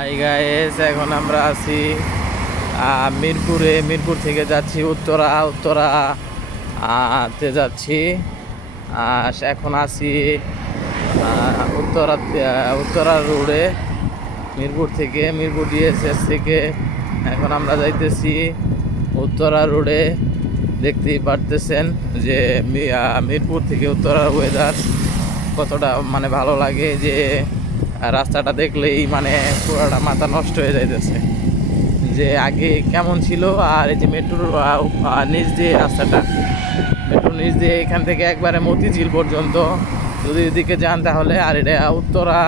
Hi guys, এখন আমরা আছি মিরপুরে। মিরপুর থেকে যাচ্ছি উত্তরা তে যাচ্ছি। এখন আছি উত্তরা রোডে। মিরপুর ডিএসএস থেকে এখন আমরা যাইতেছি উত্তরা রোডে। দেখতেই পারতেছেন যে মিরপুর থেকে উত্তরার ওয়েদার কতটা ভালো লাগে, যে রাস্তাটা দেখলেই পুরোটা মাথা নষ্ট হয়ে যাইতেছে যে আগে কেমন ছিল। আর এই যে মেট্রোর নিচ দিয়ে রাস্তাটা, মেট্রোর নিচ দিয়ে এখান থেকে একবারে মতিঝিল পর্যন্ত যদি এদিকে যান তাহলে, আর এটা উত্তরা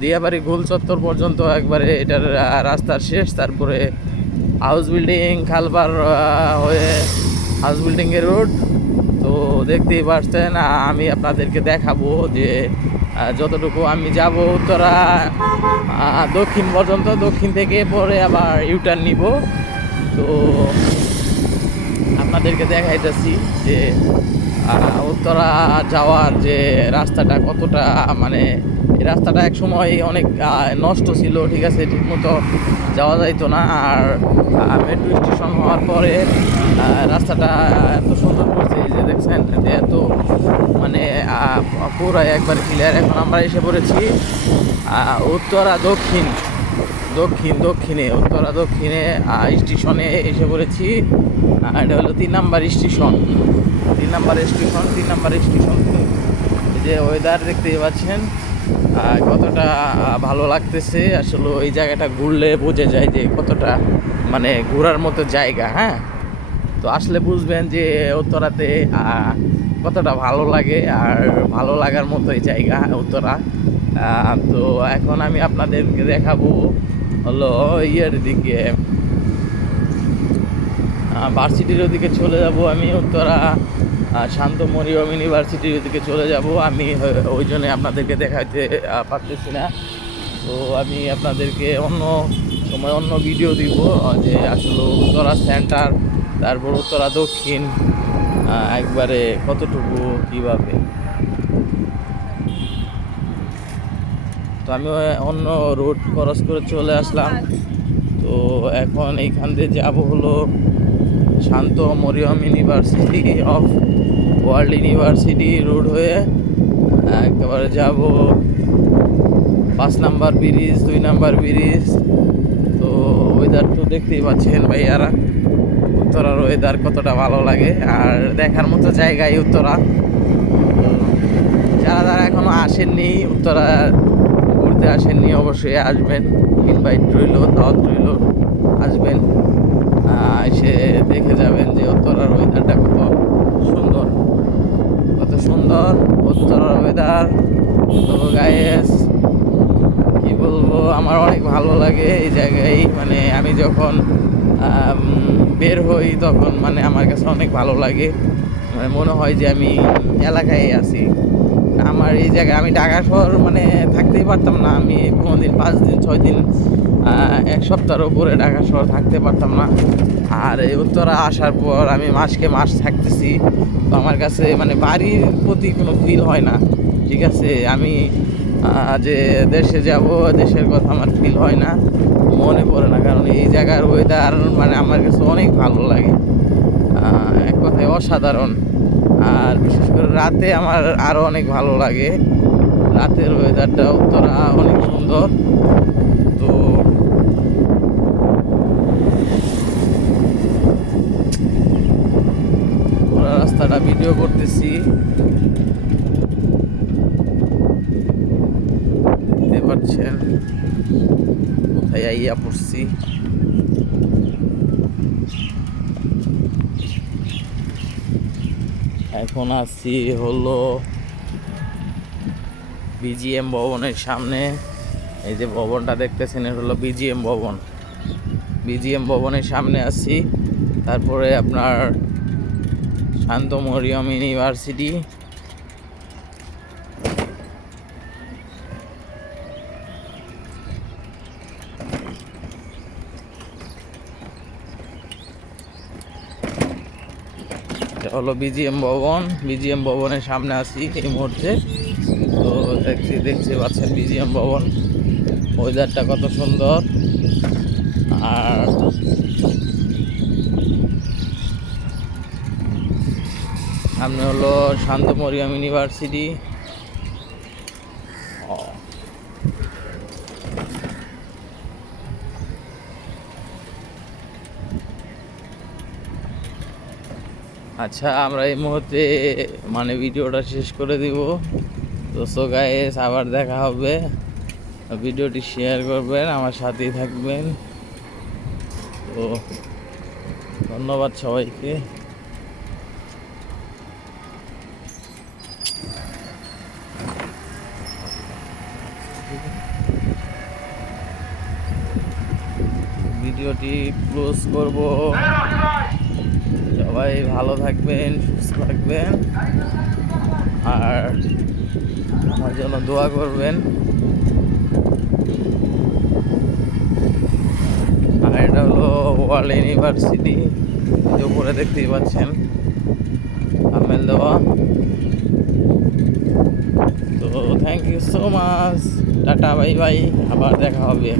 দিয়াবাড়ি গোল চত্বর পর্যন্ত একবারে এটার রাস্তার শেষ। তারপরে হাউস বিল্ডিং খালপার হয়ে হাউস বিল্ডিংয়ের রোড। তো দেখতেই পারছেন, আমি আপনাদেরকে দেখাবো যে যতটুকু আমি যাব উত্তরা দক্ষিণ পর্যন্ত, দক্ষিণ থেকে পরে আবার ইউটার্ন নিব। তো আপনাদেরকে দেখাইতেছি যে উত্তরা যাওয়ার যে রাস্তাটা কতটা, এই রাস্তাটা এক সময় অনেক নষ্ট ছিল, ঠিক আছে, ঠিকমতো যাওয়া যাইতো না। আর মেট্রো স্টেশন হওয়ার পরে রাস্তাটা এত সুন্দর করছে যে দেখছেন যে এত পুরো একবারে ক্লিয়ার। এখন আমরা এসে পড়েছি উত্তরা দক্ষিণে উত্তরা দক্ষিণে স্টেশনে এসে পড়েছি। এটা হলো 3 নাম্বার স্টেশন। যে ওয়েদার দেখতেই পাচ্ছেন কতটা ভালো লাগতেছে। আসলে এই জায়গাটা ঘুরলে বোঝা যায় যে কতটা ঘোরার মতো জায়গা। হ্যাঁ, তো আসলে বুঝবেন যে উত্তরাতে কতটা ভালো লাগে, আর ভালো লাগার মতো এই জায়গা উত্তরা। তো এখন আমি আপনাদেরকে দেখাবো হলো ইয়ের দিকে, ভার্সিটির ওদিকে চলে যাব আমি। উত্তরা শান্ত মরিয়ম ইউনিভার্সিটির ওদিকে চলে যাব আমি, ওই জন্য আপনাদেরকে দেখাতে পারতেছি না। তো আমি আপনাদেরকে অন্য সময় অন্য ভিডিও দিব যে আসলে উত্তরা সেন্টার, তারপর উত্তরা দক্ষিণ একবারে কতটুকু কীভাবে। তো আমি অন্য রোড ক্রস করে চলে আসলাম। তো এখন এইখান দিয়ে যাবো হলো Shanto Mariam university of world university road হয়ে একেবারে যাব 5 নাম্বার ব্রিজ, 2 নাম্বার ব্রিজ। তো ওয়েদার তো দেখতেই পাচ্ছেন ভাইয়ারা, উত্তরার ওয়েদার কতটা ভালো লাগে আর দেখার মতো জায়গায় উত্তরা। যারা এখনো আসেননি, উত্তরা ঘুরতে আসেননি, অবশ্যই আসবেন। ইনভাইট রইল, দাওয়াত রইল, আসবেন, এসে দেখে যাবেন যে উত্তরার ওয়েদারটা কত সুন্দর উত্তরার ওয়েদার। তো গাইস, কি বলবো, আমার অনেক ভালো লাগে এই জায়গায়। আমি যখন বের হই তখন আমার কাছে অনেক ভালো লাগে, মনে হয় যে আমি এলাকায় আছি। আমার এই জায়গায় আমি ঢাকা শহর থাকতেই পারতাম না। আমি কোনোদিন 5 দিন 6 দিন 1 সপ্তাহের উপরে ঢাকা শহর থাকতে পারতাম না। আর এই উত্তরা আসার পর আমি মাসকে মাস থাকতেছি। তো আমার কাছে বাড়ির প্রতি কোনো ফিল হয় না, ঠিক আছে। আমি যে দেশে যাব, দেশের কথা আমার ফিল হয় না, মনে পড়ে না, কারণ এই জায়গার ওয়েদার আমার কাছে অনেক ভালো লাগে, এক কথায় অসাধারণ। আর বিশেষ করে রাতে আমার আরও অনেক ভালো লাগে, রাতের ওয়েদারটা উত্তরা অনেক সুন্দর। তো পুরো রাস্তাটা ভিডিও করতেছি, দেখতে পাচ্ছেন কোথায় আইয়া পড়ছি। এখন আছি হলো বিজিএম ভবনের সামনে। এই যে ভবনটা দেখতেছেন, এটা হলো বিজিএম ভবনের সামনে আছি। তারপরে আপনার শান্ত মরিয়ম ইউনিভার্সিটি। এটা হলো বিজিএম ভবনের সামনে আছি এই মুহূর্তে। তো দেখছি পাচ্ছেন বিজিএম ভবন ওয়েদারটা কত সুন্দর। আর সামনে হলো শান্ত মরিয়ম ইউনিভার্সিটি। আচ্ছা, আমরা এই মুহূর্তে মানে ভিডিওটা শেষ করে দিব। তো সো গাইস, আবার দেখা হবে। ভিডিওটি শেয়ার করবেন, আমার সাথেই থাকবেন। তো ধন্যবাদ সবাইকে। ভিডিওটি ক্লোজ করব। সবাই ভালো থাকবেন, সুস্থ থাকবেন, আর আমার জন্য দোয়া করবেন। আর এটা হলো ওয়ার্ল্ড ইউনিভার্সিটি, উপরে দেখতেই পাচ্ছেন আমেল দেওয়া। তো thank you so much, tata, bye bye, আবার দেখা হবে।